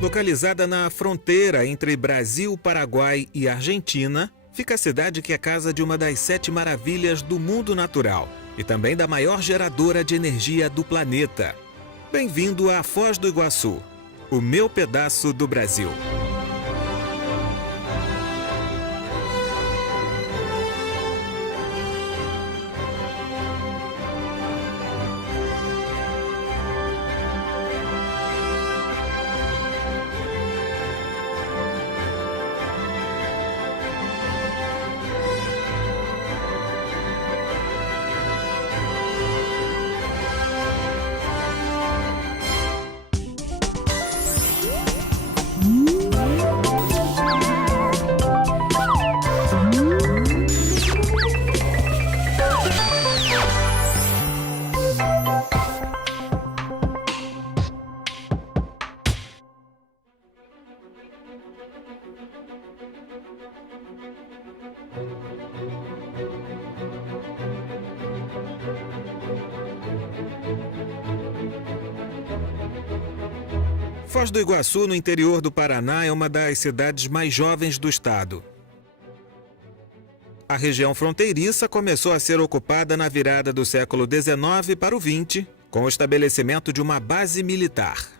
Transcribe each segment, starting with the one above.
Localizada na fronteira entre Brasil, Paraguai e Argentina, fica a cidade que é casa de uma das 7 maravilhas do mundo natural e também da maior geradora de energia do planeta. Bem-vindo a Foz do Iguaçu, o meu pedaço do Brasil. Foz do Iguaçu, no interior do Paraná, é uma das cidades mais jovens do estado. A região fronteiriça começou a ser ocupada na virada do século XIX para o XX, com o estabelecimento de uma base militar.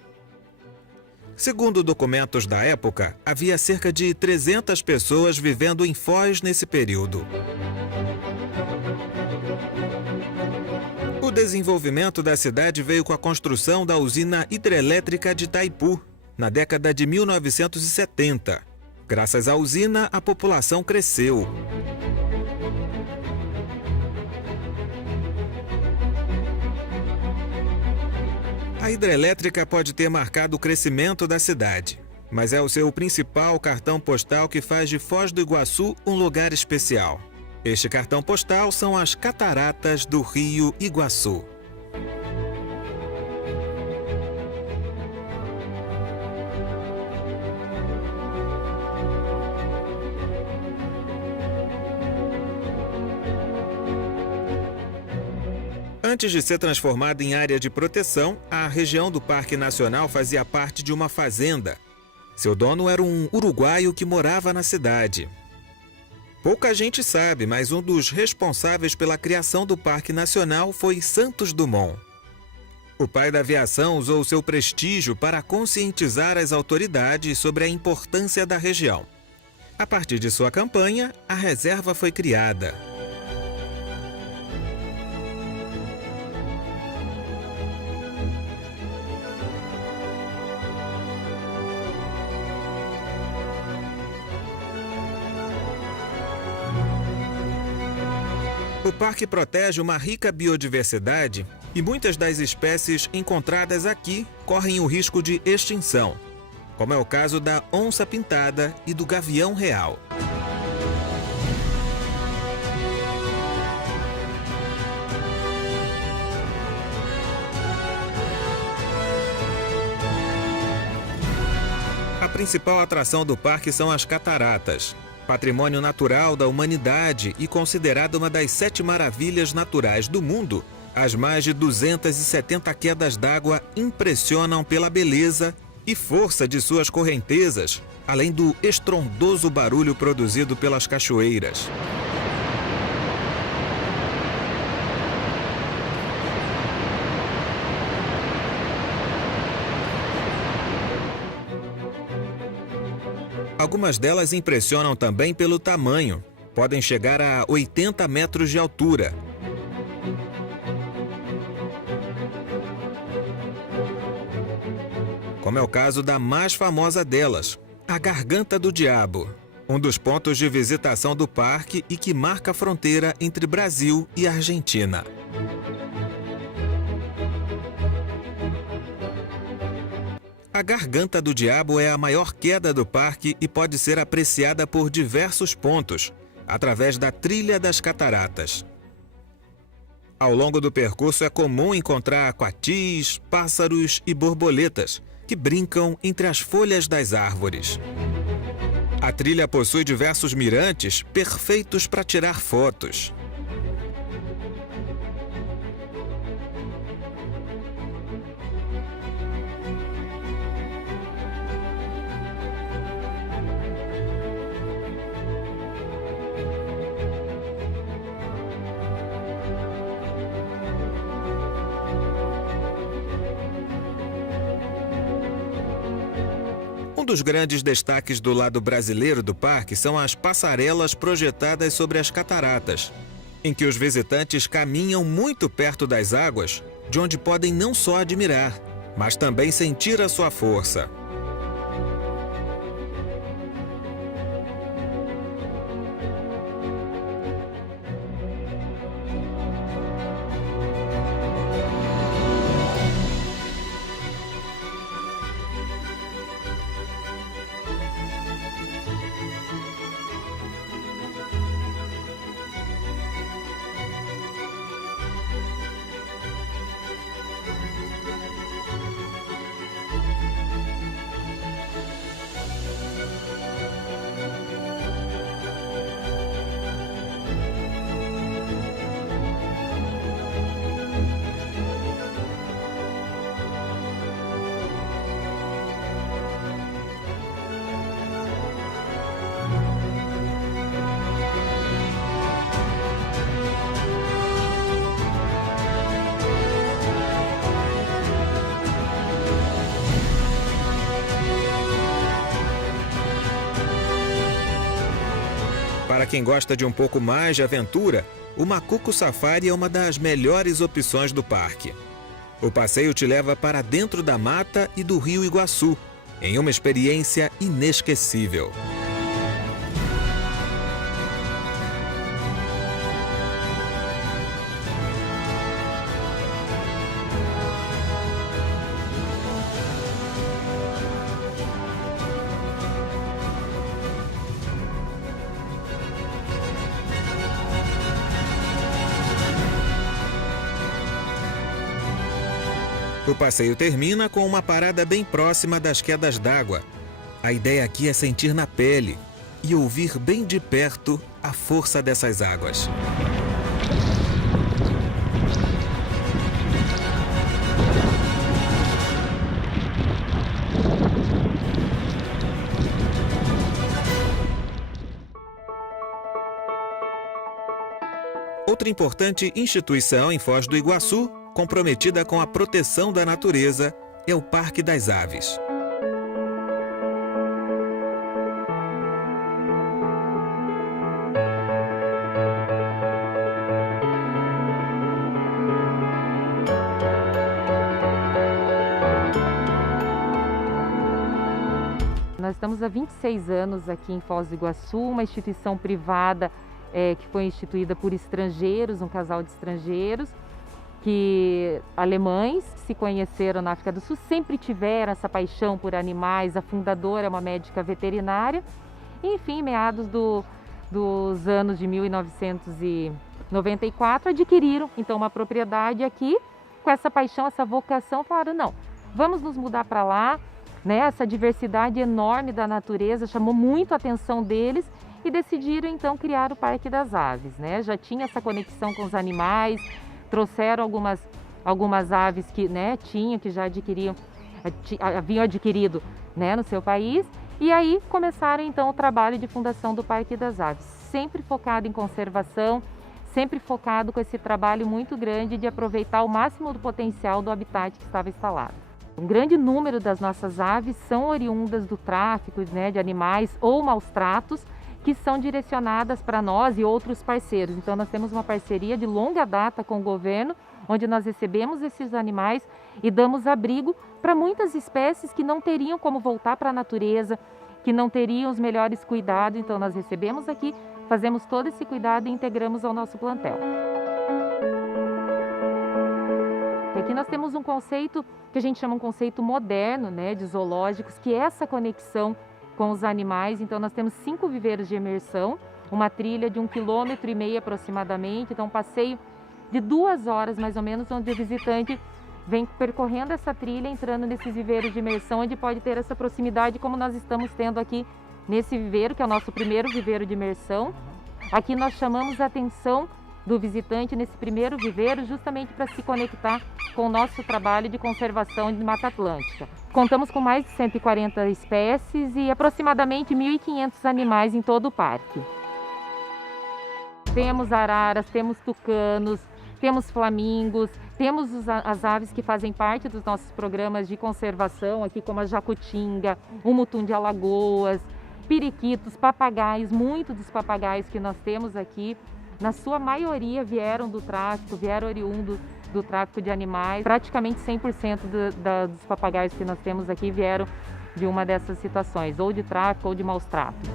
Segundo documentos da época, havia cerca de 300 pessoas vivendo em Foz nesse período. O desenvolvimento da cidade veio com a construção da usina hidrelétrica de Itaipu, na década de 1970. Graças à usina, a população cresceu. A hidrelétrica pode ter marcado o crescimento da cidade, mas é o seu principal cartão postal que faz de Foz do Iguaçu um lugar especial. Este cartão postal são as cataratas do Rio Iguaçu. Antes de ser transformada em área de proteção, a região do Parque Nacional fazia parte de uma fazenda. Seu dono era um uruguaio que morava na cidade. Pouca gente sabe, mas um dos responsáveis pela criação do Parque Nacional foi Santos Dumont. O pai da aviação usou seu prestígio para conscientizar as autoridades sobre a importância da região. A partir de sua campanha, a reserva foi criada. O parque protege uma rica biodiversidade e muitas das espécies encontradas aqui correm o risco de extinção, como é o caso da onça-pintada e do gavião real. A principal atração do parque são as cataratas. Patrimônio natural da humanidade e considerada uma das 7 maravilhas naturais do mundo, as mais de 270 quedas d'água impressionam pela beleza e força de suas correntezas, além do estrondoso barulho produzido pelas cachoeiras. Algumas delas impressionam também pelo tamanho. Podem chegar a 80 metros de altura. Como é o caso da mais famosa delas, a Garganta do Diabo, um dos pontos de visitação do parque e que marca a fronteira entre Brasil e Argentina. A Garganta do Diabo é a maior queda do parque e pode ser apreciada por diversos pontos, através da Trilha das Cataratas. Ao longo do percurso é comum encontrar coatis, pássaros e borboletas, que brincam entre as folhas das árvores. A trilha possui diversos mirantes perfeitos para tirar fotos. dos grandes destaques do lado brasileiro do parque são as passarelas projetadas sobre as cataratas, em que os visitantes caminham muito perto das águas, de onde podem não só admirar, mas também sentir a sua força. Para quem gosta de um pouco mais de aventura, o Macuco Safari é uma das melhores opções do parque. O passeio te leva para dentro da mata e do Rio Iguaçu, em uma experiência inesquecível. O passeio termina com uma parada bem próxima das quedas d'água. A ideia aqui é sentir na pele e ouvir bem de perto a força dessas águas. Outra importante instituição em Foz do Iguaçu, comprometida com a proteção da natureza, é o Parque das Aves. Nós estamos há 26 anos aqui em Foz do Iguaçu, uma instituição privada que foi instituída por estrangeiros, um casal de estrangeiros, alemães que se conheceram na África do Sul, sempre tiveram essa paixão por animais. A fundadora é uma médica veterinária. E, enfim, meados dos anos de 1994, adquiriram então uma propriedade aqui, com essa paixão, essa vocação, falaram, não, vamos nos mudar para lá, né? Essa diversidade enorme da natureza chamou muito a atenção deles e decidiram então criar o Parque das Aves, né? Já tinha essa conexão com os animais, trouxeram algumas aves que, né, que já haviam adquirido, né, no seu país, e aí começaram então o trabalho de fundação do Parque das Aves, sempre focado em conservação, sempre focado com esse trabalho muito grande de aproveitar o máximo do potencial do habitat que estava instalado. Um grande número das nossas aves são oriundas do tráfico, né, de animais ou maus tratos, que são direcionadas para nós e outros parceiros. Então nós temos uma parceria de longa data com o governo, onde nós recebemos esses animais e damos abrigo para muitas espécies que não teriam como voltar para a natureza, que não teriam os melhores cuidados. Então nós recebemos aqui, fazemos todo esse cuidado e integramos ao nosso plantel. Aqui nós temos um conceito que a gente chama um conceito moderno, né, de zoológicos, que é essa conexão com os animais. Então nós temos 5 viveiros de imersão, uma trilha de 1,5 km aproximadamente, então um passeio de 2 horas mais ou menos, onde o visitante vem percorrendo essa trilha, entrando nesses viveiros de imersão, onde pode ter essa proximidade como nós estamos tendo aqui nesse viveiro, que é o nosso primeiro viveiro de imersão. Aqui nós chamamos a atenção do visitante nesse primeiro viveiro justamente para se conectar com o nosso trabalho de conservação de Mata Atlântica. Contamos com mais de 140 espécies e aproximadamente 1.500 animais em todo o parque. Temos araras, temos tucanos, temos flamingos, Temos as aves que fazem parte dos nossos programas de conservação, aqui como a jacutinga, o mutum de Alagoas, periquitos, papagaios. Muitos dos papagaios que nós temos aqui, na sua maioria vieram do tráfico, vieram oriundos do tráfico de animais. Praticamente 100% dos papagaios que nós temos aqui vieram de uma dessas situações, ou de tráfico ou de maus tratos.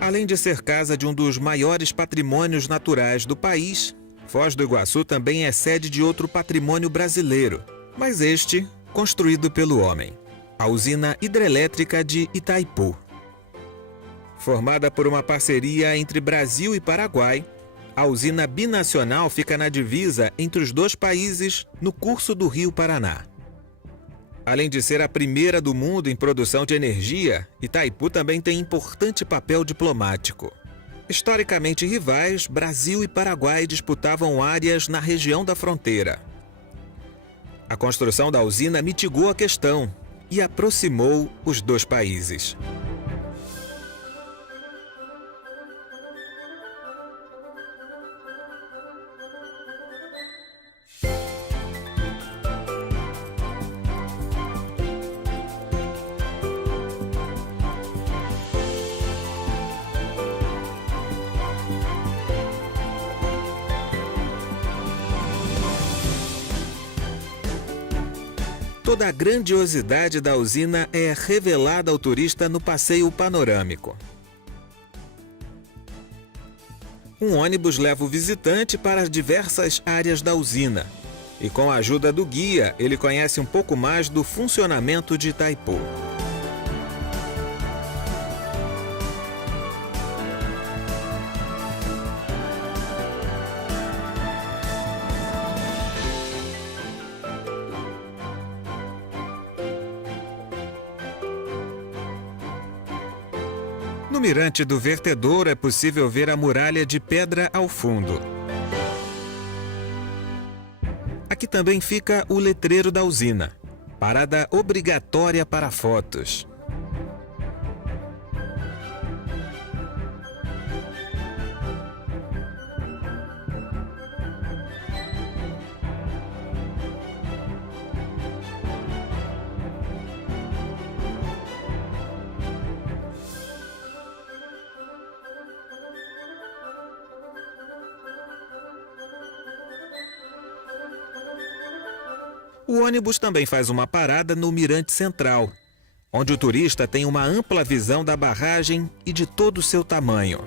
Além de ser casa de um dos maiores patrimônios naturais do país, Foz do Iguaçu também é sede de outro patrimônio brasileiro, mas este construído pelo homem: a usina hidrelétrica de Itaipu. Formada por uma parceria entre Brasil e Paraguai, a usina binacional fica na divisa entre os dois países no curso do Rio Paraná. Além de ser a primeira do mundo em produção de energia, Itaipu também tem importante papel diplomático. Historicamente rivais, Brasil e Paraguai disputavam áreas na região da fronteira. A construção da usina mitigou a questão e aproximou os dois países. Toda a grandiosidade da usina é revelada ao turista no passeio panorâmico. Um ônibus leva o visitante para diversas áreas da usina e, com a ajuda do guia, ele conhece um pouco mais do funcionamento de Itaipu. No mirante do vertedouro é possível ver a muralha de pedra ao fundo. Aqui também fica o letreiro da usina, parada obrigatória para fotos. O ônibus também faz uma parada no Mirante Central, onde o turista tem uma ampla visão da barragem e de todo o seu tamanho.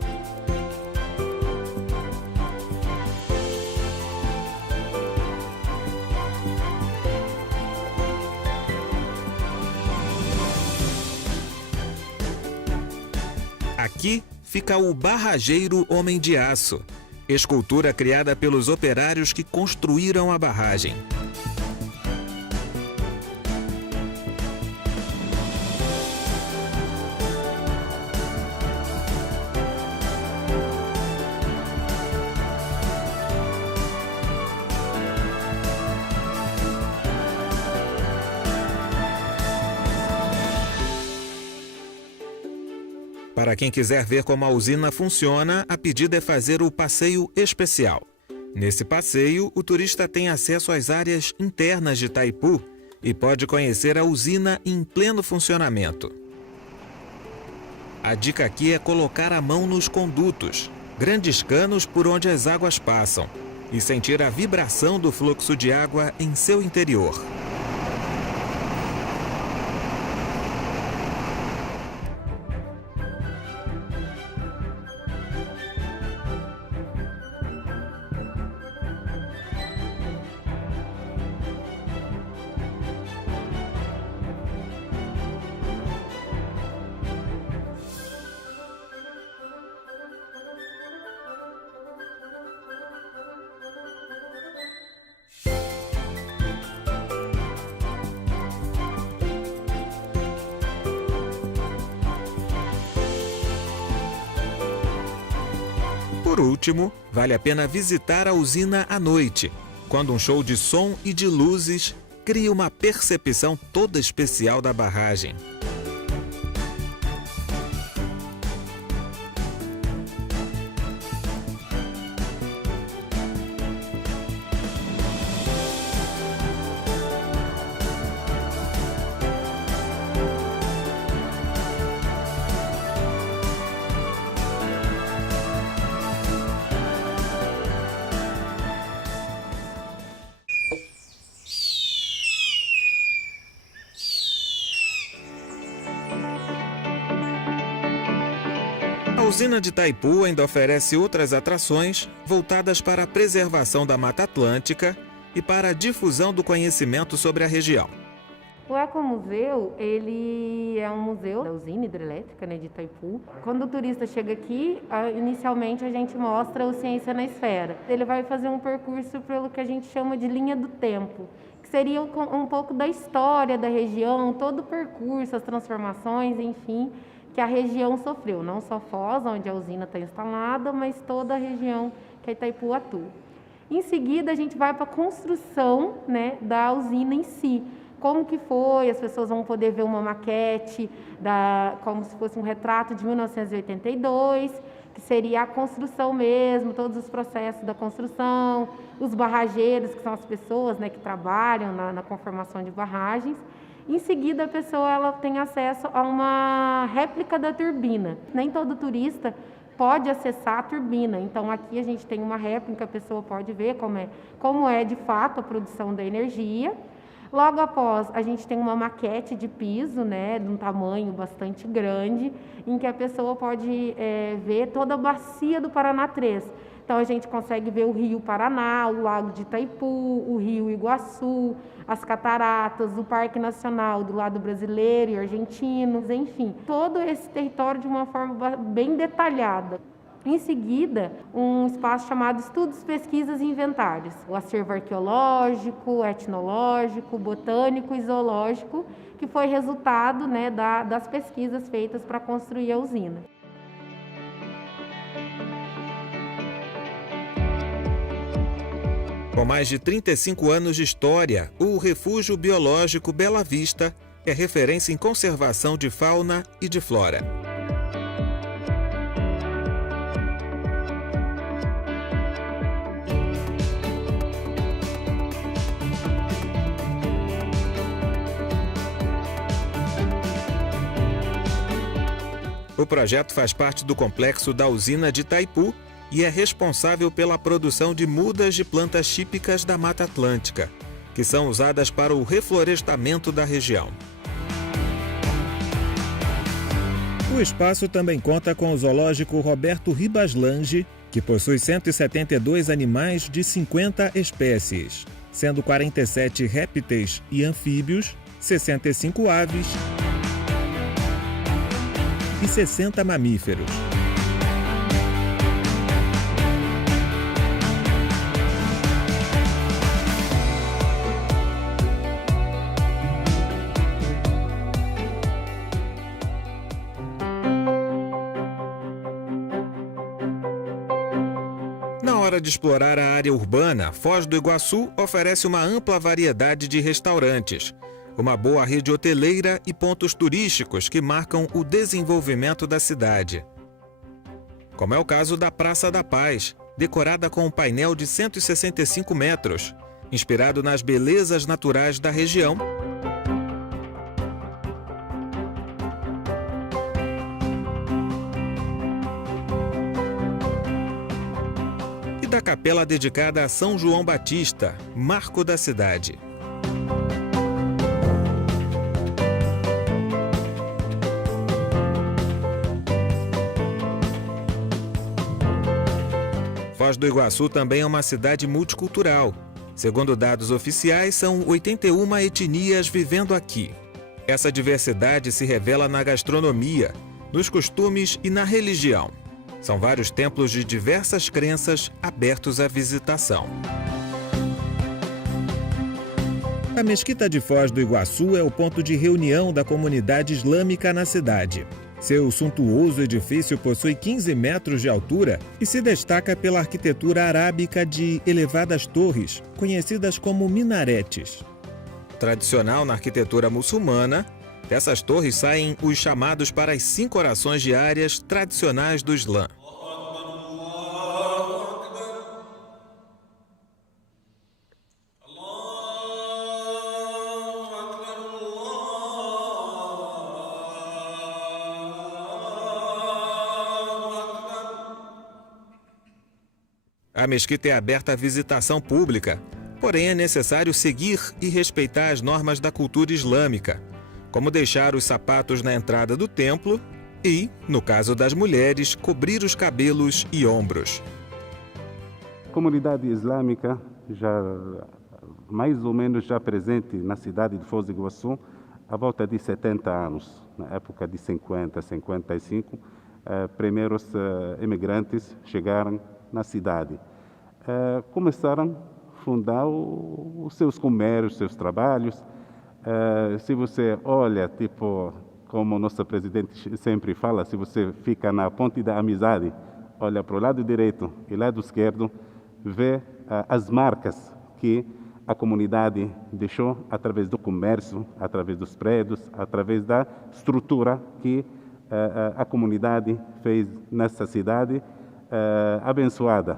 Aqui fica o Barrageiro Homem de Aço, escultura criada pelos operários que construíram a barragem. Para quem quiser ver como a usina funciona, a pedida é fazer o passeio especial. Nesse passeio, o turista tem acesso às áreas internas de Itaipu e pode conhecer a usina em pleno funcionamento. A dica aqui é colocar a mão nos condutos, grandes canos por onde as águas passam, e sentir a vibração do fluxo de água em seu interior. Por último, vale a pena visitar a usina à noite, quando um show de som e de luzes cria uma percepção toda especial da barragem. A usina de Itaipu ainda oferece outras atrações voltadas para a preservação da Mata Atlântica e para a difusão do conhecimento sobre a região. O Ecomuseu, ele é um museu da usina hidrelétrica, de Itaipu. Quando o turista chega aqui, inicialmente a gente mostra o Ciência na Esfera. Ele vai fazer um percurso pelo que a gente chama de linha do tempo, que seria um pouco da história da região, todo o percurso, as transformações, enfim, que a região sofreu, não só Foz, onde a usina está instalada, mas toda a região que a Itaipu atua. Em seguida, a gente vai para a construção, da usina em si. Como que foi, as pessoas vão poder ver uma maquete, como se fosse um retrato de 1982, que seria a construção mesmo, todos os processos da construção, os barrageiros, que são as pessoas que trabalham na conformação de barragens. Em seguida, a pessoa ela tem acesso a uma réplica da turbina. Nem todo turista pode acessar a turbina. Então, aqui a gente tem uma réplica, a pessoa pode ver como é de fato a produção da energia. Logo após, a gente tem uma maquete de piso, de um tamanho bastante grande, em que a pessoa pode ver toda a bacia do Paraná 3. Então, a gente consegue ver o Rio Paraná, o Lago de Itaipu, o Rio Iguaçu, as cataratas, o Parque Nacional do lado brasileiro e argentino, enfim, todo esse território de uma forma bem detalhada. Em seguida, um espaço chamado Estudos, Pesquisas e Inventários. O acervo arqueológico, etnológico, botânico e zoológico, que foi resultado das pesquisas feitas para construir a usina. Com mais de 35 anos de história, o Refúgio Biológico Bela Vista é referência em conservação de fauna e de flora. O projeto faz parte do complexo da usina de Itaipu e é responsável pela produção de mudas de plantas típicas da Mata Atlântica, que são usadas para o reflorestamento da região. O espaço também conta com o zoológico Roberto Ribas Lange, que possui 172 animais de 50 espécies, sendo 47 répteis e anfíbios, 65 aves e 60 mamíferos. Na hora de explorar a área urbana, Foz do Iguaçu oferece uma ampla variedade de restaurantes, uma boa rede hoteleira e pontos turísticos que marcam o desenvolvimento da cidade. Como é o caso da Praça da Paz, decorada com um painel de 165 metros, inspirado nas belezas naturais da região. E da capela dedicada a São João Batista, marco da cidade. Foz do Iguaçu também é uma cidade multicultural. Segundo dados oficiais, são 81 etnias vivendo aqui. Essa diversidade se revela na gastronomia, nos costumes e na religião. São vários templos de diversas crenças abertos à visitação. A Mesquita de Foz do Iguaçu é o ponto de reunião da comunidade islâmica na cidade. Seu suntuoso edifício possui 15 metros de altura e se destaca pela arquitetura arábica de elevadas torres, conhecidas como minaretes. Tradicional na arquitetura muçulmana, dessas torres saem os chamados para as 5 orações diárias tradicionais do Islã. A mesquita é aberta à visitação pública, porém é necessário seguir e respeitar as normas da cultura islâmica, como deixar os sapatos na entrada do templo e, no caso das mulheres, cobrir os cabelos e ombros. A comunidade islâmica já mais ou menos já presente na cidade de Foz do Iguaçu há volta de 70 anos, na época de 50, 55, primeiros imigrantes chegaram na cidade. Começaram a fundar os seus comércios, os seus trabalhos. Se você olha, tipo, como o nosso presidente sempre fala, se você fica na ponte da amizade, olha para o lado direito e lado esquerdo, vê as marcas que a comunidade deixou através do comércio, através dos prédios, através da estrutura que a comunidade fez nessa cidade abençoada.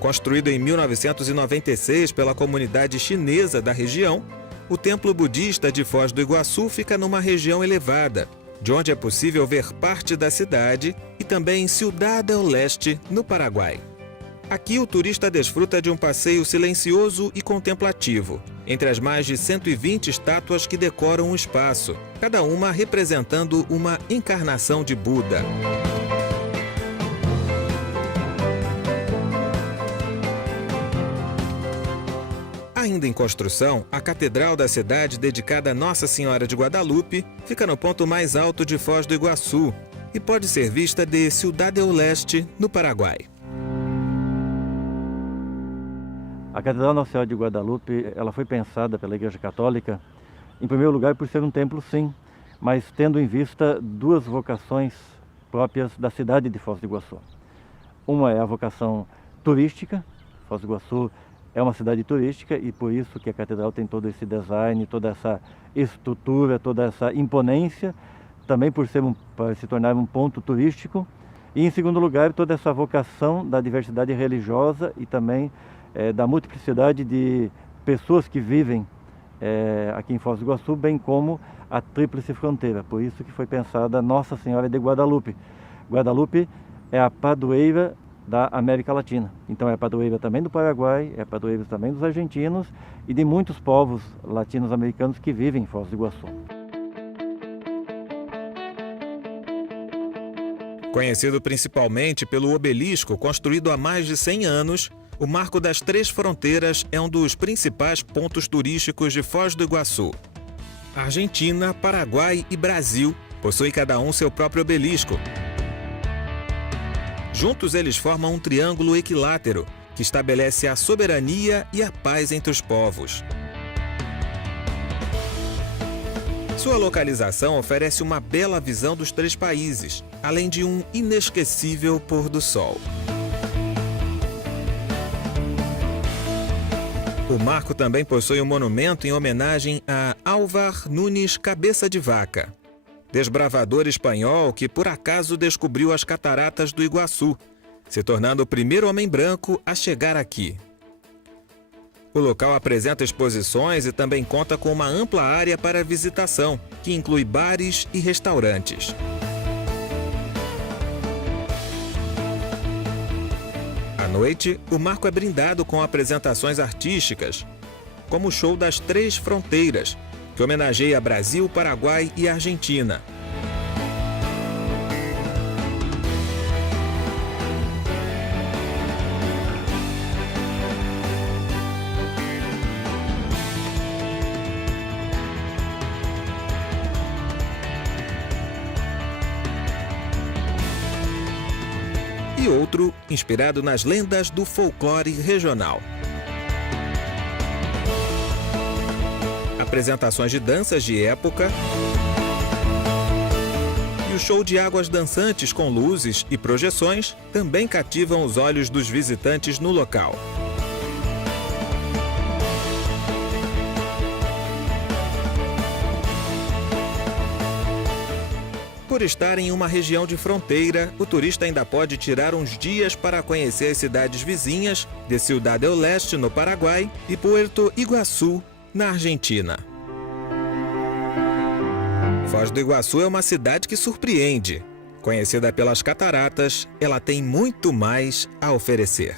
Construído em 1996 pela comunidade chinesa da região, o templo budista de Foz do Iguaçu fica numa região elevada, de onde é possível ver parte da cidade e também Ciudad del Leste, no Paraguai. Aqui o turista desfruta de um passeio silencioso e contemplativo, entre as mais de 120 estátuas que decoram o espaço, cada uma representando uma encarnação de Buda. Ainda em construção, a Catedral da cidade, dedicada a Nossa Senhora de Guadalupe, fica no ponto mais alto de Foz do Iguaçu e pode ser vista de Ciudad del Leste, no Paraguai. A Catedral Nossa Senhora de Guadalupe, ela foi pensada pela Igreja Católica, em primeiro lugar, por ser um templo, sim, mas tendo em vista duas vocações próprias da cidade de Foz do Iguaçu. Uma é a vocação turística. Foz do Iguaçu é uma cidade turística e por isso que a catedral tem todo esse design, toda essa estrutura, toda essa imponência, também por se tornar um ponto turístico. E em segundo lugar, toda essa vocação da diversidade religiosa e também da multiplicidade de pessoas que vivem aqui em Foz do Iguaçu, bem como a tríplice fronteira. Por isso que foi pensada Nossa Senhora de Guadalupe. Guadalupe é a padroeira da América Latina. Então é padroeira também do Paraguai, é padroeira também dos argentinos e de muitos povos latino-americanos que vivem em Foz do Iguaçu. Conhecido principalmente pelo obelisco construído há mais de 100 anos, o Marco das Três Fronteiras é um dos principais pontos turísticos de Foz do Iguaçu. Argentina, Paraguai e Brasil possuem cada um seu próprio obelisco. Juntos eles formam um triângulo equilátero que estabelece a soberania e a paz entre os povos. Sua localização oferece uma bela visão dos três países, além de um inesquecível pôr do sol. O marco também possui um monumento em homenagem a Álvar Nunes Cabeça de Vaca, desbravador espanhol que por acaso descobriu as cataratas do Iguaçu, se tornando o primeiro homem branco a chegar aqui. O local apresenta exposições e também conta com uma ampla área para visitação, que inclui bares e restaurantes. À noite, o marco é brindado com apresentações artísticas, como o show das Três Fronteiras, que homenageia Brasil, Paraguai e Argentina. E outro inspirado nas lendas do folclore regional. Apresentações de danças de época e o show de águas dançantes com luzes e projeções também cativam os olhos dos visitantes no local. Por estar em uma região de fronteira, o turista ainda pode tirar uns dias para conhecer as cidades vizinhas de Ciudad del Este, no Paraguai, e Puerto Iguaçu, na Argentina. Foz do Iguaçu é uma cidade que surpreende. Conhecida pelas cataratas, ela tem muito mais a oferecer.